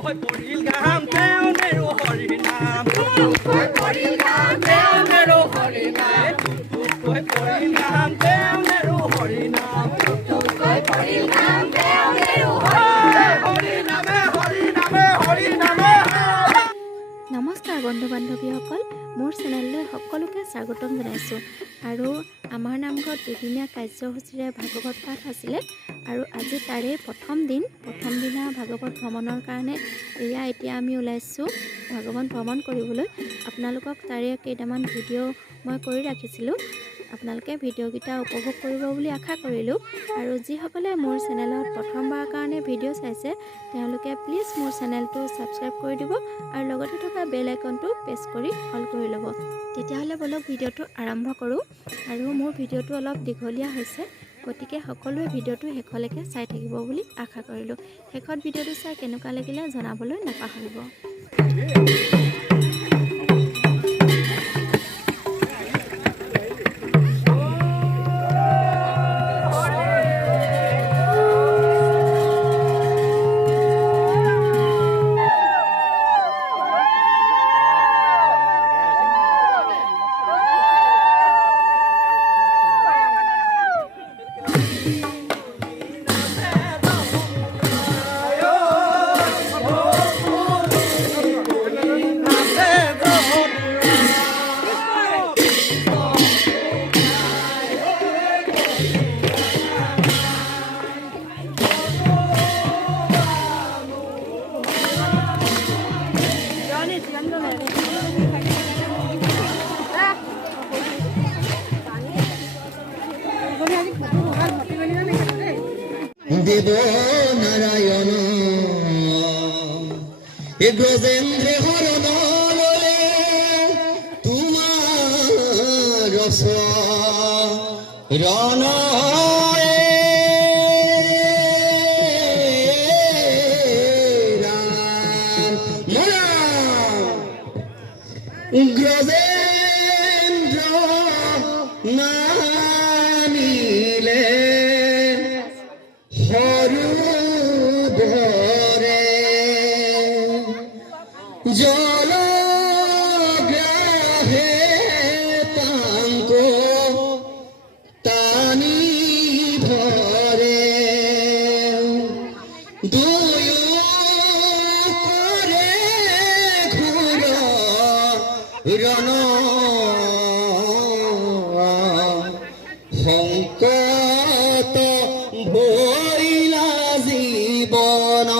কৈ পৰিল গাম তেওঁ নেৰো হৰি নাম কৈ পৰিল গাম তেওঁ নেৰো হৰি নাম কৈ পৰিল গাম তেওঁ নেৰো হৰি নাম কৈ পৰিল গাম তেওঁ নেৰো হৰি নামে হৰি নামে হৰি নামে। নমস্কাৰ বন্ধু বান্ধৱীসকল, মোৰ চেনেললৈ সকলোকে স্বাগতম জনাইছোঁ। আৰু আমাৰ নামঘৰত দুদিনীয়া কাৰ্যসূচীৰে ভাগৱত পাঠ আছিলে আৰু আজি তাৰে প্ৰথম দিনা ভাগৱত ভ্ৰমণৰ কাৰণে এতিয়া আমি ওলাইছোঁ ভাগৱত ভ্ৰমণ কৰিবলৈ। আপোনালোকক তাৰে কেইটামান ভিডিঅ' মই কৰি ৰাখিছিলোঁ, আপোনালোকে ভিডিঅ'কেইটা উপভোগ কৰিব বুলি আশা কৰিলোঁ। আৰু যিসকলে মোৰ চেনেলত প্ৰথমবাৰৰ কাৰণে ভিডিঅ' চাইছে তেওঁলোকে প্লিজ মোৰ চেনেলটো ছাবস্ক্ৰাইব কৰি দিব আৰু লগতে থকা বেল আইকনটো প্ৰেছ কৰি অল কৰি ল'ব। তেতিয়াহ'লে বলক ভিডিঅ'টো আৰম্ভ কৰোঁ। আৰু মোৰ ভিডিঅ'টো অলপ দীঘলীয়া হৈছে, গতিকে সকলোৱে ভিডিঅ'টো শেষলৈকে চাই থাকিব বুলি আশা কৰিলোঁ। শেষত ভিডিঅ'টো চাই কেনেকুৱা লাগিলে জনাবলৈ নাপাহৰিব। দেব নারায়ণ ব্রজেন্দ্রে হরদলে তোমার রণ গ্রজেন্দ্র নামিলে জলগ্রাহে তাঙ্ক তানি ভরে দুয়ো করে ঘুর রণ সংকট ভইলা জীবন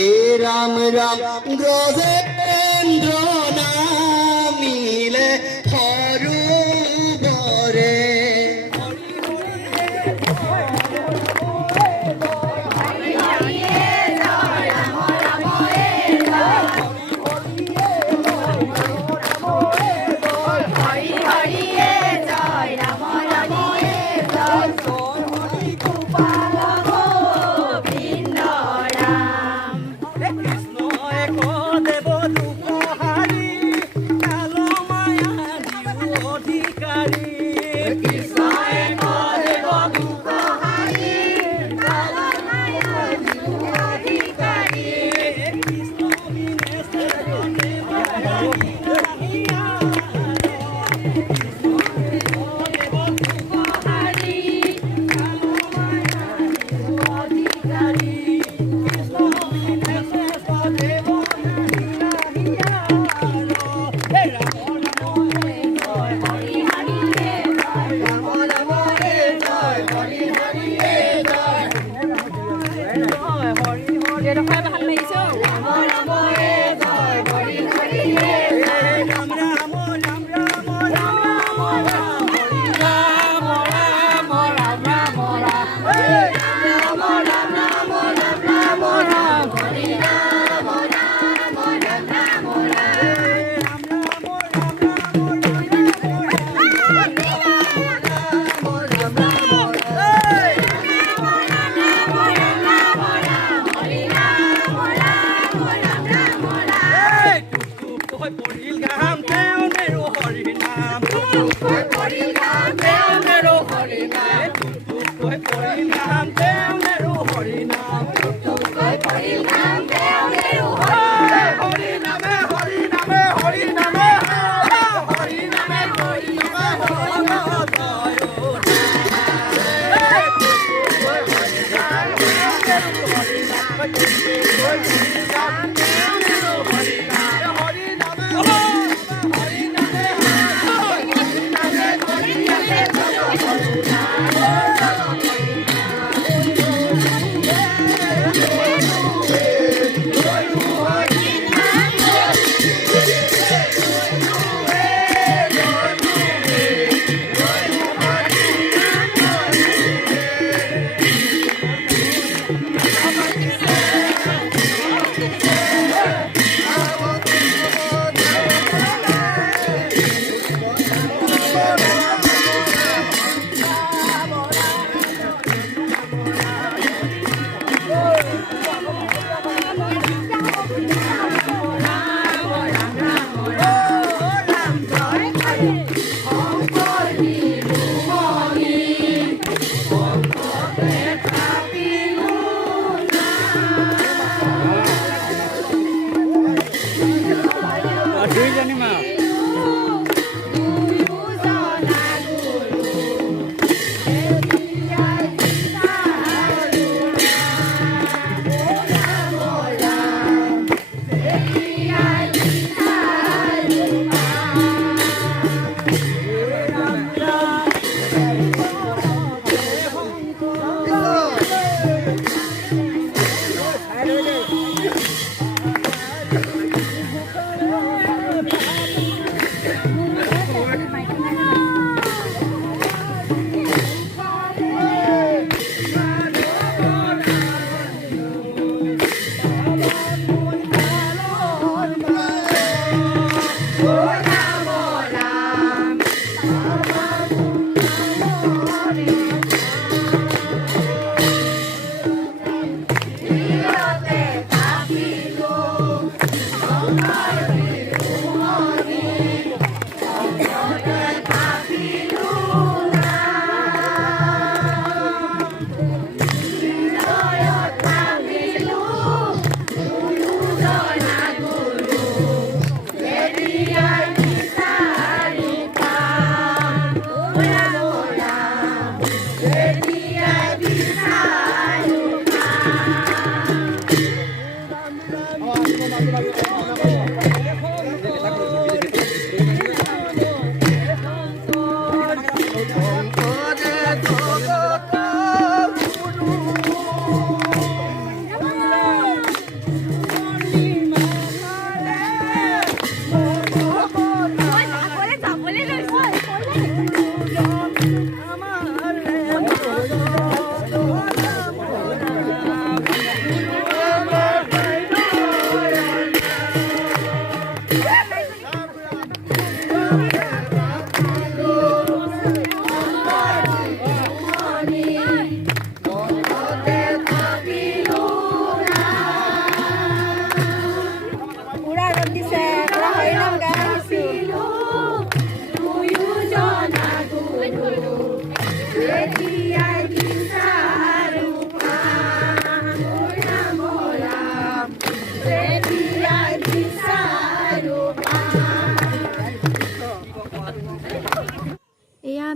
এ রাম রাম গ্রজেন্দ্র নামিলে হরুবরে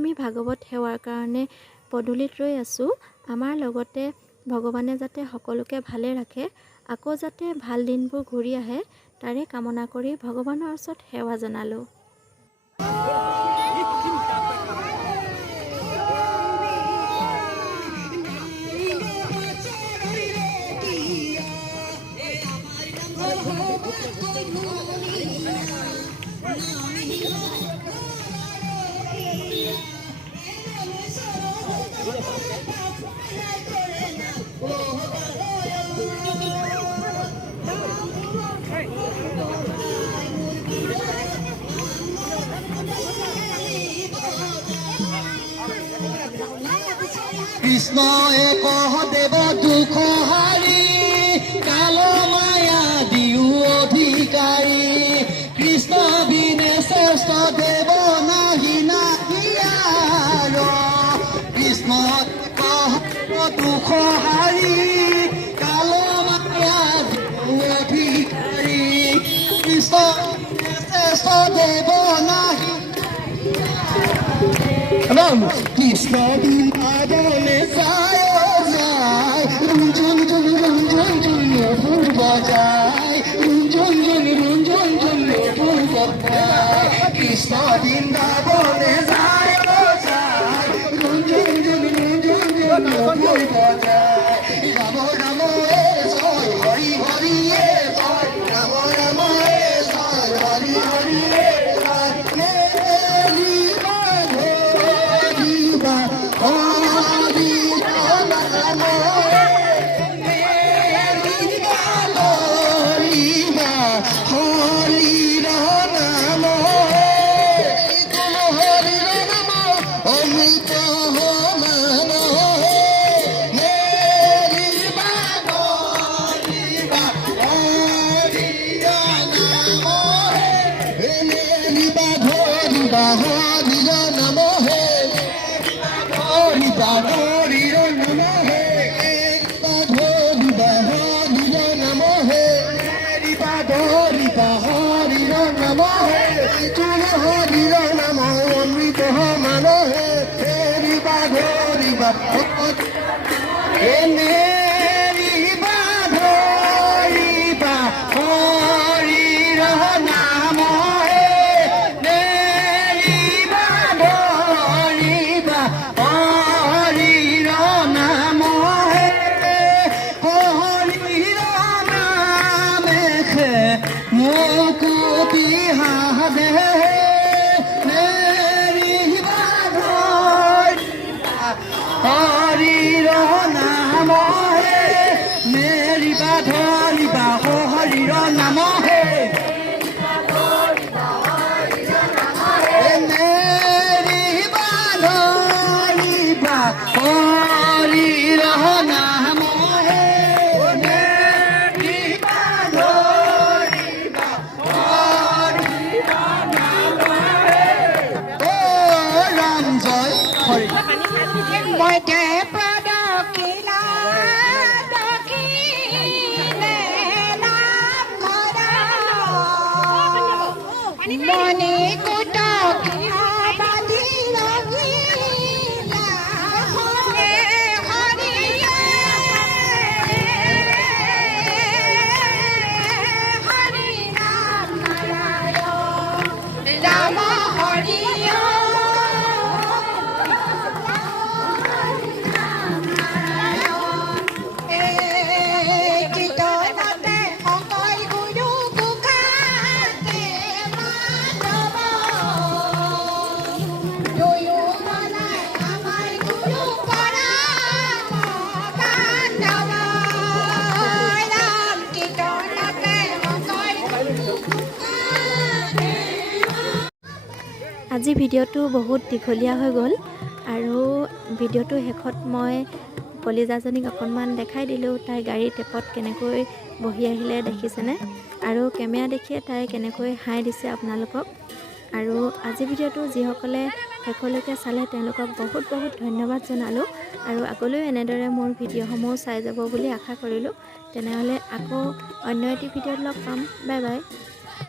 আমি ভাগৱত সেৱাৰ কাৰণে পদূলিত ৰৈ আছোঁ। আমাৰ লগতে ভগৱানে যাতে সকলোকে ভালে ৰাখে, আকৌ যাতে ভাল দিনবোৰ ঘূৰি আহে তাৰে কামনা কৰি ভগৱানৰ ওচৰত সেৱা জনালোঁ। কৃষ্ণ এক দেৱ দুখ হাৰি কাল মায়া দিও অধিকাৰী কৃষ্ণ বিনে শ্ৰেষ্ঠ দেৱ নাহি নাহি আৰ কৃষ্ণ দুখ হাৰি কাল মায়া দিও অধিকাৰী কৃষ্ণ শ্ৰেষ্ঠ দেৱ নাহি কৃষ্ণ বিনা বলে যায় যায় বৃন্দাবনে যায় ঝুন ঝুন ঝুন ঝুন ঝুন বই বাজায় রাম রাম এ জয় হরি হরি এ জয় রাম রাম এ জয় হরি হরি এ জয় মেরি মাধুরীবা হরি রাম মেরি মাধুরীবা হরি রাম হরি রাম অমৃত মান মেরি মাধুরীবা হরি রাম মেরি মাধুরীবা হরি রাম হরি বাধরি নম হে বাধরি বাহরি নম হে বাধরি বাহরি নম হে চুন হরি নম অমৃত মান হে হেরি বাধরি বাহরি মেরি বাধরি বাহরি নাম হে মেরি বাধরি বাহরি নাম হে হরি নাম খে মুকুতি হাদে মেরি বাধরি হরি নাম হে মেরি বাধরি বাহরি নাম হে মেরি বাধরি বাহরি নাম হে মেরি বাধরি বাহরি নাম হে ও রাম জয় হৰি মধ্যে পদকিলা দক্ষিণে নাম ধৰা মনে কুটকিয়া বান্ধি ৰখিলা হৰে হৰিয়ে হৰি নাম নাৰায়ণ ৰাম হৰিয়ে আজি ভিডিঅ'টো বহুত দীঘলীয়া হৈ গ'ল আৰু ভিডিঅ'টো শেষত মই কলিজাজনীক অকণমান দেখাই দিলোঁ তাই গাড়ীৰ টেপত কেনেকৈ বহি আহিলে দেখিছেনে আৰু কেমেৰা দেখিয়ে তাই কেনেকৈ হাই দিছে আপোনালোকক আৰু আজি ভিডিঅ'টো যিসকলে শেষলৈকে চালে তেওঁলোকক বহুত বহুত ধন্যবাদ জনালোঁ আৰু আগলৈও এনেদৰে মোৰ ভিডিঅ'সমূহ চাই যাব বুলি আশা কৰিলোঁ তেনেহ'লে আকৌ অন্য এটি ভিডিঅ'ত লগ পাম বাই বাই